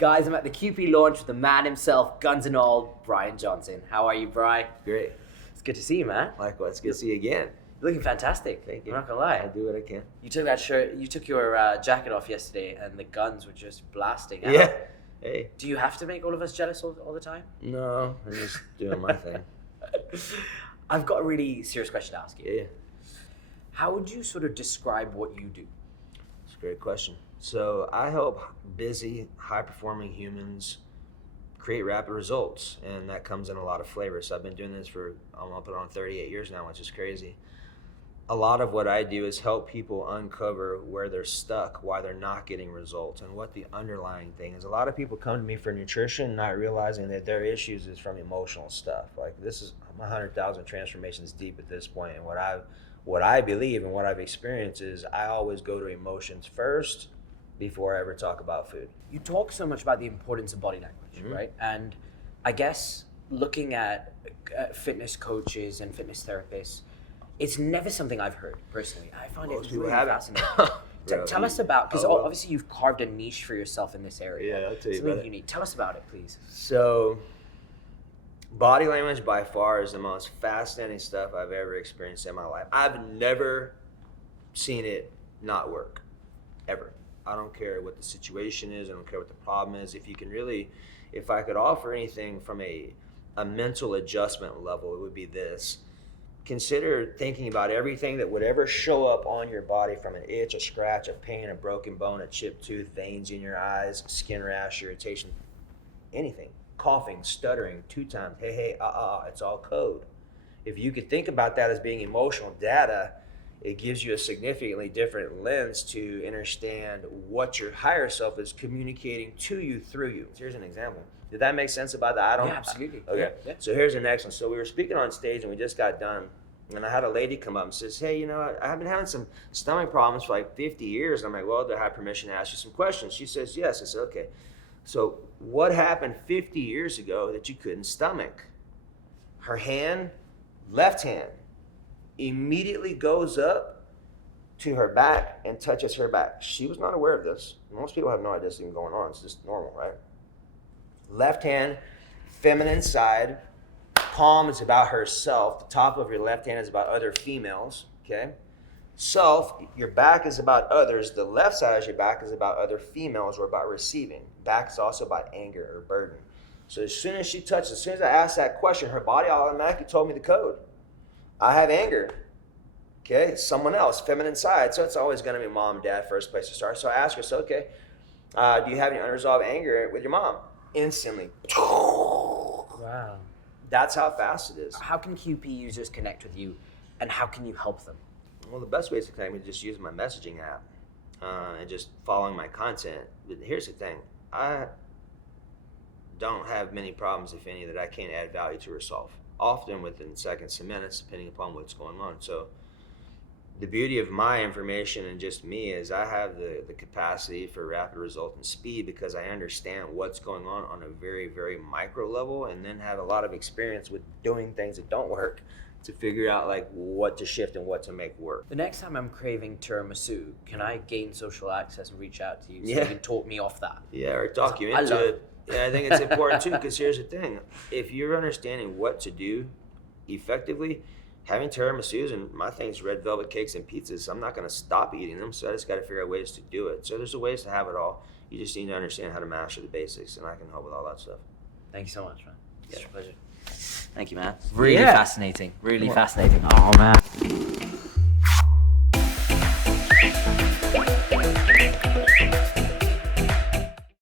Guys, I'm at the QP launch with the man himself, guns and all, Brian Johnson. How are you, Bri? Great. It's good to see you, man. Likewise. Good to see you again. You're looking fantastic. Thank you. I'm not gonna lie. I do what I can. You took that shirt, you took your jacket off yesterday, and the guns were just blasting out. Yeah. Hey. Do you have to make all of us jealous all the time? No, I'm just doing my thing. I've got a really serious question to ask you. Yeah. How would you sort of describe what you do? It's a great question. So I help busy, high-performing humans create rapid results, and that comes in a lot of flavors. So I've been doing this for, I'm up on 38 years now, which is crazy. A lot of what I do is help people uncover where they're stuck, why they're not getting results, and what the underlying thing is. A lot of people come to me for nutrition, not realizing that their issues is from emotional stuff. Like, this is 100,000 transformations deep at this point, and what I believe and what I've experienced is I always go to emotions first before I ever talk about food. You talk so much about the importance of body language, right? And I guess looking at fitness coaches and fitness therapists, it's never something I've heard personally. I find it really fascinating. Tell us about, because obviously you've carved a niche for yourself in this area. Yeah, I'll tell you Something about it. unique. Tell us about it, please. So, body language by far is the most fascinating stuff I've ever experienced in my life. I've never seen it not work, ever. I don't care what the situation is. I don't care what the problem is. If I could offer anything from a mental adjustment level, it would be this. Consider thinking about everything that would ever show up on your body, from an itch, a scratch, a pain, a broken bone, a chipped tooth, veins in your eyes, skin rash, irritation, anything. Coughing, stuttering, 2 times, hey, it's all code. If you could think about that as being emotional data, it gives you a significantly different lens to understand what your higher self is communicating to you through you. Here's an example. Did that make sense about that? Yeah, absolutely. Okay. Yeah. So here's the next one. So we were speaking on stage and we just got done. And I had a lady come up and says, hey, I've been having some stomach problems for like 50 years. I'm like, well, do I have permission to ask you some questions? She says, yes. I said, okay. So what happened 50 years ago that you couldn't stomach? Her hand, left hand, immediately goes up to her back and touches her back. She was not aware of this. Most people have no idea this is even going on. It's just normal, right? Left hand, feminine side, palm is about herself. The top of your left hand is about other females, okay? Self, your back is about others. The left side of your back is about other females or about receiving. Back is also about anger or burden. So as soon as she touched, as soon as I asked that question, her body automatically told me the code. I have anger. Okay, someone else, feminine side. So it's always going to be mom, dad, first place to start. So I asked her, so okay, do you have any unresolved anger with your mom? Instantly. Wow. That's how fast it is. How can QP users connect with you, and how can you help them? Well, the best way is to connect me just using my messaging app and just following my content. But here's the thing. I don't have many problems, if any, that I can't add value to or solve. Often within seconds to minutes, depending upon what's going on. So the beauty of my information and just me is I have the capacity for rapid result and speed because I understand what's going on a very, very micro level, and then have a lot of experience with doing things that don't work to figure out like what to shift and what to make work. The next time I'm craving tiramisu, can I gain social access and reach out to you so Yeah. you can talk me off that? Yeah, or talk you I into love it. Yeah, I think it's important too, because here's the thing. If you're understanding what to do effectively, having tiramisus and my thing's red velvet cakes and pizzas, I'm not going to stop eating them, so I just got to figure out ways to do it. So there's ways to have it all. You just need to understand how to master the basics, and I can help with all that stuff. Thank you so much, man. It's Yeah. a pleasure. Thank you, man. Really Yeah. fascinating. Really fascinating. Oh, man.